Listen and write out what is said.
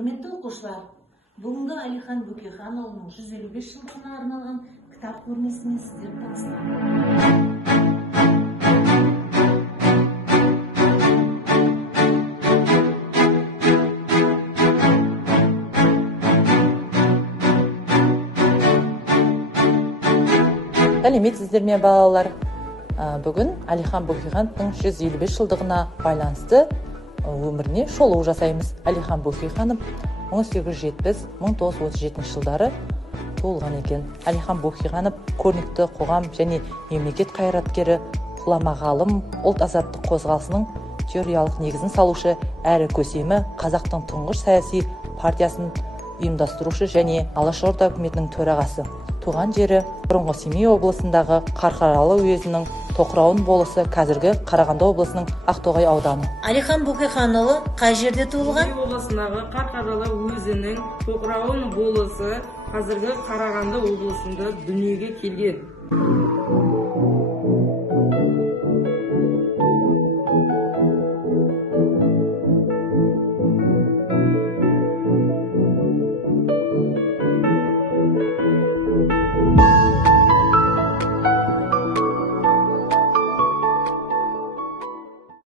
Құрметті оқушылар, бүгінгі Әлихан Бөкейханұлының 155 жылдығына арналған кітап көрмесіне сіздер таныстырады. Сәлеметсіздер ме балалар? Бүгін Әлихан Бөкейхановтың 155 жылдығына байланысты өміріне шолу жасаймыз. Әлихан Бөкейханов 1870-1937 жылдары туылған екен. Әлихан Бөкейханов көрнекті қоғам және мемлекет қайраткері, ғұлама ғалым, ұлт азаттық қозғалысының теориялық негізін салушы әрі көсемі, қазақтың тұңғыш саяси партиясын ұйымдастырушы және Алашорда үкіметінің төрағасы. Туған жері бұрынғы Семей облысындағы Қарқаралы уезінің Тоқырауын болысы, қазіргі Қарағанды облысының Ақтоғай ауданы. Әлихан Бөкейханұлы қай жерде туылған? Семей облысындағы Қарқаралы уезінің Тоқырауын болысы, қазіргі Қарағанды облысында дүниеге келген.